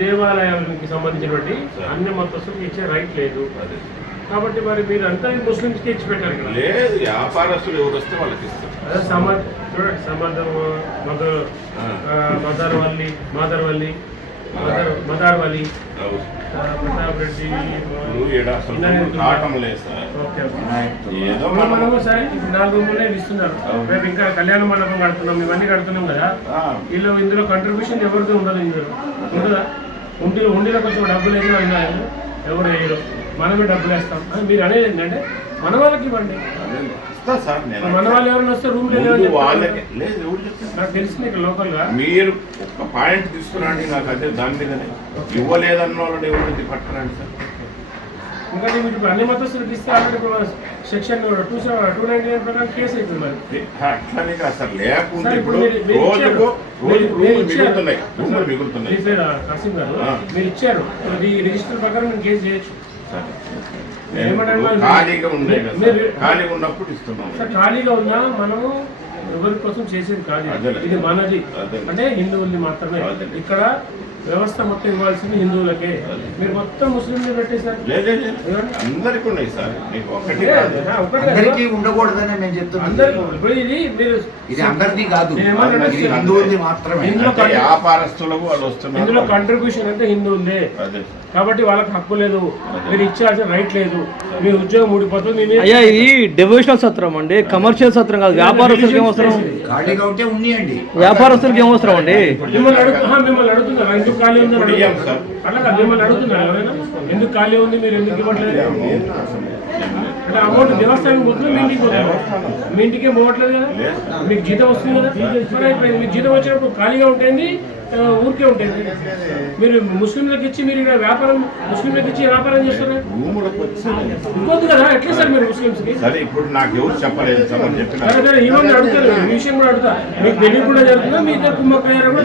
దేవాలయానికి సంబంధించినటువంటి అన్ని మతస్థులకు ఇచ్చే రైట్ లేదు. కాబట్టి మరి మీరు అంతా ముస్లింస్కి ఇచ్చి పెట్టారు కదా? లేదు, వ్యాపారస్తులు ఎవరు వస్తే వాళ్ళకి ఇస్తారు. అదే చూడండి, సంబంధం మదార్వల్లి ప్రతాప్ రెడ్డి మనము సరే 4 రూములే ఇస్తున్నారు. రేపు ఇంకా కళ్యాణ మండపం కడుతున్నాం, ఇవన్నీ కడుతున్నాం కదా. ఇందులో కంట్రిబ్యూషన్ ఎవరితో ఉండదు. ఇందులో ఉండదా? ఉండిలో కొంచెం డబ్బులు వేసి ఉన్నాయి, ఎవరు వేయరు, మనమే డబ్బులు వేస్తాం. మీరు అనేది ఏంటంటే మన వాళ్ళకి ఇవ్వండి. మన వాళ్ళు ఎవరైనా వస్తే రూమ్ నాకు తెలిసి నీకు లోకల్ గా మీరు ఒక్క పాయింట్ తీసుకురండి. నాకు అదే దాని మీదనే ఇవ్వలేదన్న వాళ్ళని ఎవరు పట్టరండి సార్. ఇంకా మీరు అన్ని మతస్థులకు ఇస్తే ఆల్రెడీ సెక్షన్ 299 ప్రకారం కేసు అవుతుంది. మరి అట్లనే కాదు సార్, లేకుంటే ఇప్పుడు మిగులుతున్నాయి. కాసిం గారు మీరు ఇచ్చారు, రిజిస్టర్ ప్రకారం నేను కేసు చేయొచ్చు. ఖాళీగా ఉండే ఖాళీగా ఉన్నప్పుడు ఇస్తున్నాం. ఖాళీగా ఉన్నా మనము ఎవరి కోసం చేసేది కాదు, ఇది మనది. అంటే హిందువుల్ని మాత్రమే ఇక్కడ వ్యవస్థ మొత్తం ఇవ్వాల్సింది హిందువులకే. మీరు మొత్తం ముస్లింలు పెట్టేశారు. అందరికీ ఉన్నాయి సార్, ఉండకూడదని నేను చెప్తున్నాను. ఇది అందరికీ కాదు, హిందువుల్ని మాత్రమే. వ్యాపారస్తులకు వాళ్ళు వస్తున్నారు. ఇందులో కంట్రిబ్యూషన్ అంటే హిందువులే కాబట్టి వాళ్ళకి హక్కు లేదు, మీరు ఇచ్చాల్సిన రైట్ లేదు, మీ ఉద్యోగం ఊడిపోతుంది. అయ్యా ఇది డివోషనల్ సత్రం అండి, కమర్షియల్ సత్రం కాదు. వ్యాపారస్తులకి ఏమవసరం? ఖాళీగా ఉంటే ఉన్నాయండి. వ్యాపారస్తులకి ఏమవసరం అండి? మిమ్మల్ని అడుగుతున్నారు ఎందుకు ఖాళీ ఉంది అట్లా మిమ్మల్ని అడుగుతున్నారు ఎవరైనా ఎందుకు ఖాళీ ఉంది, మీరు ఎందుకు ఇవ్వట్లేదు అంటే అమౌంట్ దేవస్థానం పోతుంది, మీ ఇంటికే పోవట్లేదు కదా. మీకు జీతం వస్తుంది కదా, మీకు జీతం వచ్చినప్పుడు ఖాళీగా ఉంటుంది, ఊరికే ఉంటుంది. మీరు ముస్లింలకు ఇచ్చి మీరు ఇక్కడ వ్యాపారం ముస్లింలకు ఇచ్చి వ్యాపారం చేస్తారు ఇంకొద్దు కదా. ఎట్లా సార్ మీరు ముస్లింస్కి? ఇప్పుడు నాకు ఎవరు చెప్పలేదు. ఇవన్నీ అడుగుతారు, ఈ విషయం కూడా అడుగుతా. మీకు తెలివి కూడా జరుగుతుందా, మీ ఇద్దరు కుమ్మక్కయ్యారు కూడా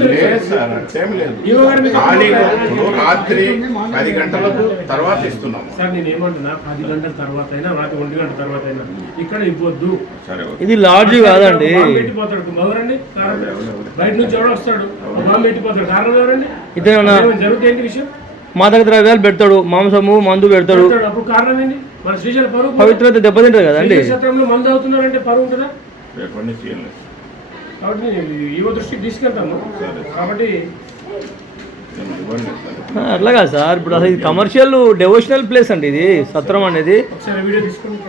రాత్రి 10 గంటలకు తర్వాత ఇస్తున్నాం సార్. నేను ఏమంటున్నా, 10 గంటల తర్వాత అయినా రాత్రి 1 గంట తర్వాత అయినా ఇక్కడ ఇవ్వద్దు. ఇది లాడ్జ్ కాదండి. పెట్టిపోతాడు ఎవరండి, బయట నుంచి ఎవడో వస్తాడు బాంబు పెట్టిపోతాడు, కారణం ఎవరండి? జరుగుతుంది విషయం. మాదక ద్రవ్యాలు పెడతాడు, మాంసము మందు పెడతాడు, అప్పుడు కారణం ఏంటి? మన శ్రీశైలం పరువు పవిత్రత దెబ్బతింటది కదండి. క్షేత్రంలో మందు అవుతున్నారంటే పరువు ఉంటుందా? కాబట్టి యువ దృష్టికి తీసుకెళ్తాము. కాబట్టి అట్లా కాదు సార్, ఇప్పుడు అసలు ఇది కమర్షియల్ డెవోషనల్ ప్లేస్ అండి ఇది సత్రం అనేది. ఒకసారి వీడియో తీసుకోండి.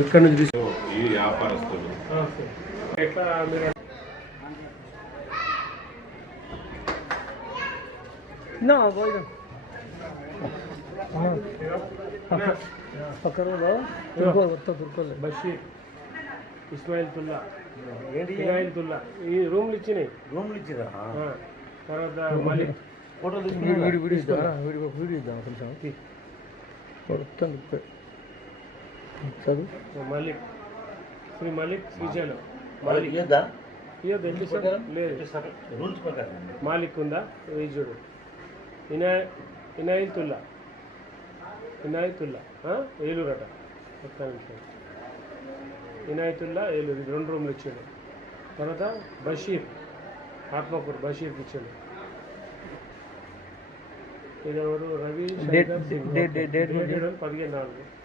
ఎక్కడి నుంచి తీసుకో ఎట్లా మీరు బషీర్ ఇస్మాయిల్తుల్లా ఈ రూమ్లు ఇచ్చినాయి. తర్వాత మళ్ళీ మలిక్ శ్రీ మలిక్ శ్రీశైలం మాలిక్ ఉందా? చూడు ఇనాయితుల్లా ఏలూరు అట. ఒక్క నిమిషం, ఇనాయితుల్లా ఏలూరు, 2 రూమ్లు ఇచ్చాడు. తర్వాత బషీర్ ఆత్మకూరు బషీర్కి ఇచ్చాడు. ఇది ఎవరు? రవి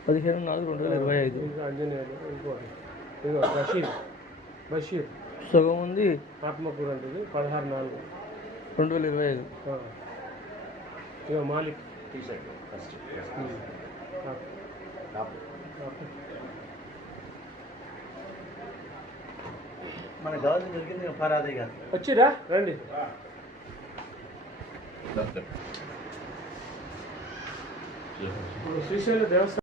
15/4/2025. ఇంకా అంజనేయులు ఇంకోటి బషీర్ సగం ఉంది. ఆత్మకూరు అంటుంది 16/4/2025. ఇక మాలిక్ మనకు కావాల్సింది దొరికింది ఫరాదే గారు. వచ్చిరా రండి. శ్రీశైలం దేవస్థానం